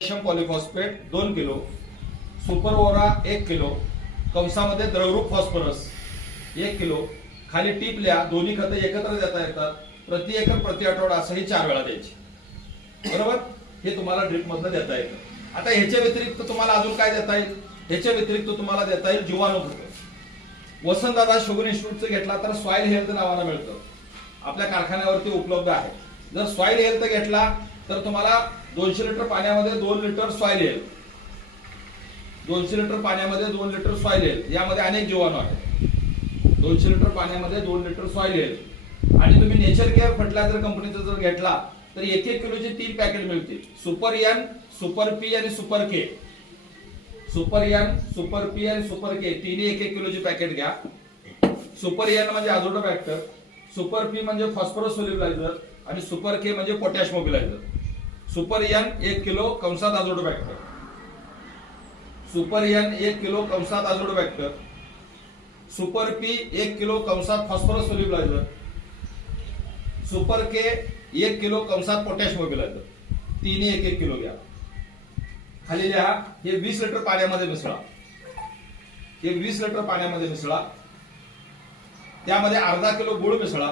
Potassium polyphosphate दोन kilo super ओरा एक किलो कंसामध्ये द्रवरूप फॉस्फरस एक किलो खाली टीप दोन्ही खतं एकत्र देता येतात प्रति एकर प्रति आठवडा असंही चार वेळा द्यायची. बरोबर? हे तुम्हाला ड्रिपमधनं देता येतं. आता ह्याच्या व्यतिरिक्त तुम्हाला अजून काय देता येईल? ह्याच्या व्यतिरिक्त तुम्हाला देता येईल जीवाणू खतं. वसंतदादा शुगर इन्स्टिट्यूटचं घेतला तर सॉइल हेल्थ नावानं मिळतं. आपल्या कारखान्यावरती उपलब्ध आहे. जर सॉइल हेल्थ घेतला तर तुम्हाला दोनशे लिटर पाण्यामध्ये दोन लिटर सॉइल येईल. दोनशे लिटर पाण्यामध्ये दोन लिटर सॉइल येईल. यामध्ये अनेक जीवाणू आहेत. दोनशे लिटर पाण्यामध्ये दोन लिटर सॉइल येईल. आणि तुम्ही नेचर केअर फर्टिलायझर कंपनीचा जर घेतला तर एक एक किलोचे तीन पॅकेट मिळतील. सुपर एन सुपर पी आणि super K super N super P आणि सुपर के तिन्ही एक एक किलोचे पॅकेट घ्या. सुपर एन म्हणजे आझोटो फॅक्टर सुपर पी म्हणजे फॉस्फरस सोल्युबलायझर आणि सुपर के म्हणजे पोटॅश मोबिलायझर सुपर एन एक किलो कंसात आझोटो बॅक्टर सुपर एन एक किलो कंसात आझोटो बॅक्टर सुपर पी एक किलो कंसात फॉस्फरस सोल्युबलायझर सुपर के एक किलो कंसात पोटॅश मोबिलायझर तिन्ही एक एक किलो घ्या. खाली लिहा हे वीस लिटर पाण्यामध्ये मिसळा. हे वीस लिटर पाण्यामध्ये मिसळा. त्यामध्ये अर्धा किलो गुळ मिसळा.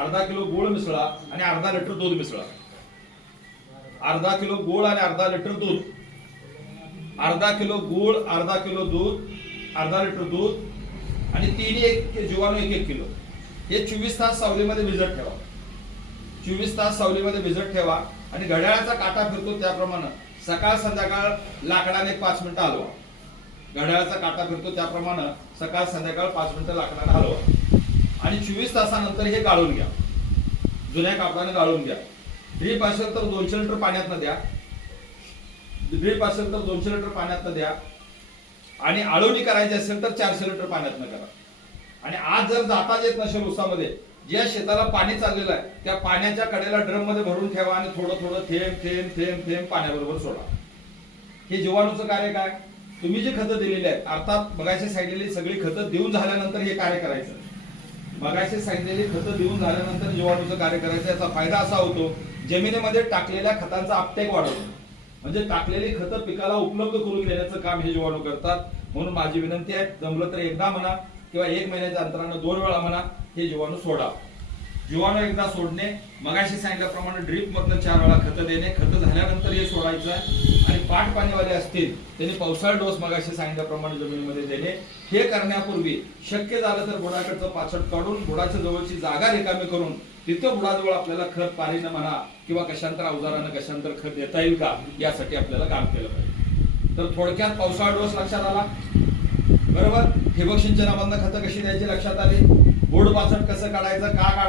अर्धा किलो गोळ मिसळा आणि अर्धा लिटर दूध मिसळा. अर्धा किलो गोळ आणि अर्धा लिटर दूध. अर्धा किलो गोळ अर्धा किलो दूध अर्धा लिटर दूध आणि तिन्ही एक जीवाणू एक एक किलो. हे चोवीस तास सावलीमध्ये भिजत ठेवा. चोवीस तास सावलीमध्ये भिजत ठेवा आणि घड्याळाचा काटा फिरतो त्याप्रमाणे सकाळ संध्याकाळ लाकडाने पाच मिनिटं हलवा. घड्याळाचा काटा फिरतो त्याप्रमाणे सकाळ संध्याकाळ पाच मिनिटं लाकडाने हलवा. आणि चोवीस तासानंतर हे गाळून घ्या. जुन्या कापडाने गाळून घ्या. ड्रीप असेल तर दोनशे लिटर पाण्यातनं द्या. ड्रीप असेल तर दोनशे लिटर पाण्यातनं द्या. आणि आळवणी करायची असेल तर चारशे लिटर पाण्यातनं करा. आणि आज जर जाताच येत नसेल उसामध्ये ज्या शेताला पाणी चाललेलं आहे त्या पाण्याच्या कडेला ड्रममध्ये भरून ठेवा आणि थोडं थोडं थेंब थेंब थेंब थेंब पाण्याबरोबर सोडा. हे जीवाणूचं कार्य काय? तुम्ही जी खतं दिलेली आहेत अर्थात बघायच्या साईडलेली सगळी खतं देऊन झाल्यानंतर हे कार्य करायचं. मगाशी सांगितलेली खतं देऊन झाल्यानंतर जीवाणूचं कार्य करायचं याचा फायदा असा होतो जमिनीमध्ये टाकलेल्या खतांचा आपटेक वाढवतो म्हणजे टाकलेली खतं पिकाला उपलब्ध करून देण्याचं काम हे जीवाणू करतात. म्हणून माझी विनंती आहे जमलं तर एकदा म्हणा किंवा एक महिन्याच्या अंतरानं दोन वेळा म्हणा हे जीवाणू सोडा जीवाणू एकदा सोडणे मगाशी सांगितल्याप्रमाणे ड्रीप मधनं चार वेळा खतं देणे खतं झाल्यानंतर हे सोडायचं आहे. आणि पाठ पाणीवाले असतील त्यांनी पावसाळा डोस मगाशी सांगितल्याप्रमाणे जमिनीमध्ये देणे. हे करण्यापूर्वी शक्य झालं तर बुडाकडचं पाचट काढून बुडाच्या जवळची जागा रिकामी करून तिथं बुडाजवळ आपल्याला खत पाणीनं म्हणा किंवा कशांतर अवजारानं कशांतर खत देता येईल का यासाठी आपल्याला काम केलं पाहिजे. तर थोडक्यात पावसाळा डोस लक्षात आला. बरोबर? ठिबक सिंचनामधनं खतं कशी द्यायची लक्षात आली? बोर्ड पाचट कसं काढायचं? का काढायचं?